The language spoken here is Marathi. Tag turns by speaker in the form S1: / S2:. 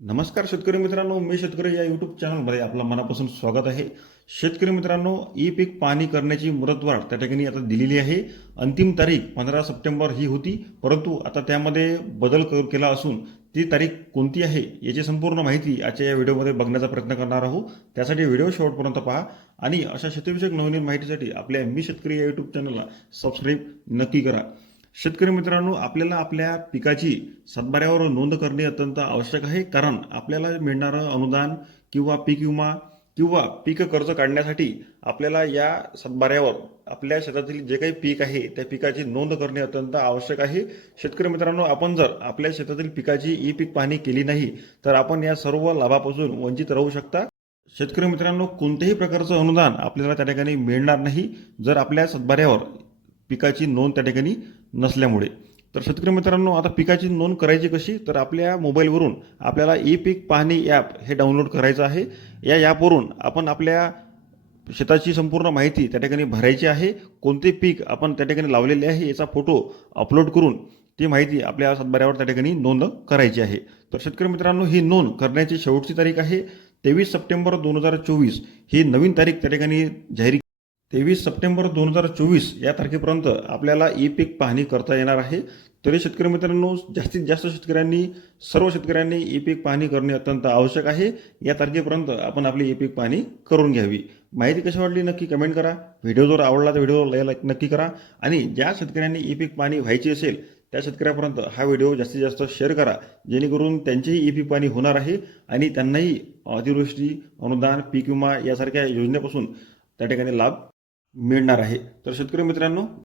S1: नमस्कार शेतकरी मित्रांनो मी शेतकरी या यूट्यूब चॅनलमध्ये आपलं मनापासून स्वागत आहे. शेतकरी मित्रांनो ई पीक पाहणी करण्याची मुदतवाढ त्या ठिकाणी आता दिलेली आहे. अंतिम तारीख पंधरा सप्टेंबर ही होती परंतु आता त्यामध्ये बदल कर केला असून ती तारीख कोणती आहे याची संपूर्ण माहिती आजच्या या व्हिडिओमध्ये बघण्याचा प्रयत्न करणार आहोत. त्यासाठी व्हिडिओ शेवटपर्यंत पहा आणि अशा शेतीविषयक नवनवीन माहितीसाठी आपल्या मी शेतकरी या यूट्यूब चॅनलला सबस्क्राईब नक्की करा. शेतकरी मित्रांनो आपल्याला आपल्या पिकाची सातबाऱ्यावर नोंद करणे अत्यंत आवश्यक आहे. कारण आपल्याला मिळणारं अनुदान किंवा पीक विमा किंवा पीक कर्ज काढण्यासाठी आपल्याला या सातबाऱ्यावर आपल्या शेतातील जे काही पीक आहे त्या पिकाची नोंद करणे अत्यंत आवश्यक आहे. शेतकरी मित्रांनो आपण जर आपल्या शेतातील पिकाची ई पीक पाहणी केली नाही तर आपण या सर्व लाभापासून वंचित राहू शकता. शेतकरी मित्रांनो कोणत्याही प्रकारचं अनुदान आपल्याला त्या ठिकाणी मिळणार नाही. जर आपल्या सातबाऱ्यावर पिकाची नोंद त्या ठिकाणी नसल्यामुळे. तर शेतकरी मित्रांनो आता पिकाची नोंद करायची कशी? तर आपल्या मोबाईलवरून आपल्याला ई पीक पाहणी ॲप हे डाउनलोड करायचं आहे. या ॲपवरून आपण आपल्या शेताची संपूर्ण माहिती त्या ठिकाणी भरायची आहे. कोणते पीक आपण त्या ठिकाणी लावलेले आहे याचा फोटो अपलोड करून ती माहिती आपल्या सातबाऱ्यावर त्या ठिकाणी नोंद करायची आहे. तर शेतकरी मित्रांनो ही नोंद करण्याची शेवटची तारीख आहे. तेवीस सप्टेंबर दोन हजार चोवीस ही नवीन तारीख त्या ठिकाणी जाहीर तेवीस सप्टेंबर दोन हजार चोवीस या तारखेपर्यंत आपल्याला ई पीक पाहणी करता येणार आहे. तरी शेतकरी मित्रांनो जास्तीत जास्त शेतकऱ्यांनी सर्व शेतकऱ्यांनी ई पीक पाहणी करणे अत्यंत आवश्यक आहे. या तारखेपर्यंत आपण आपली ई पीक पाहणी करून घ्यावी. माहिती कशी वाटली नक्की कमेंट करा. व्हिडिओ जर आवडला तर व्हिडिओ लाईक नक्की करा. आणि ज्या शेतकऱ्यांनी ई पीक पाहणी व्हायची असेल त्या शेतकऱ्यापर्यंत हा व्हिडिओ जास्तीत जास्त शेअर करा. जेणेकरून त्यांचीही ई पीक पाहणी होणार आहे आणि त्यांनाही अतिवृष्टी अनुदान पीक विमा यासारख्या योजनेपासून त्या ठिकाणी लाभ मिळणार आहे. तर शेतकरी मित्रांनो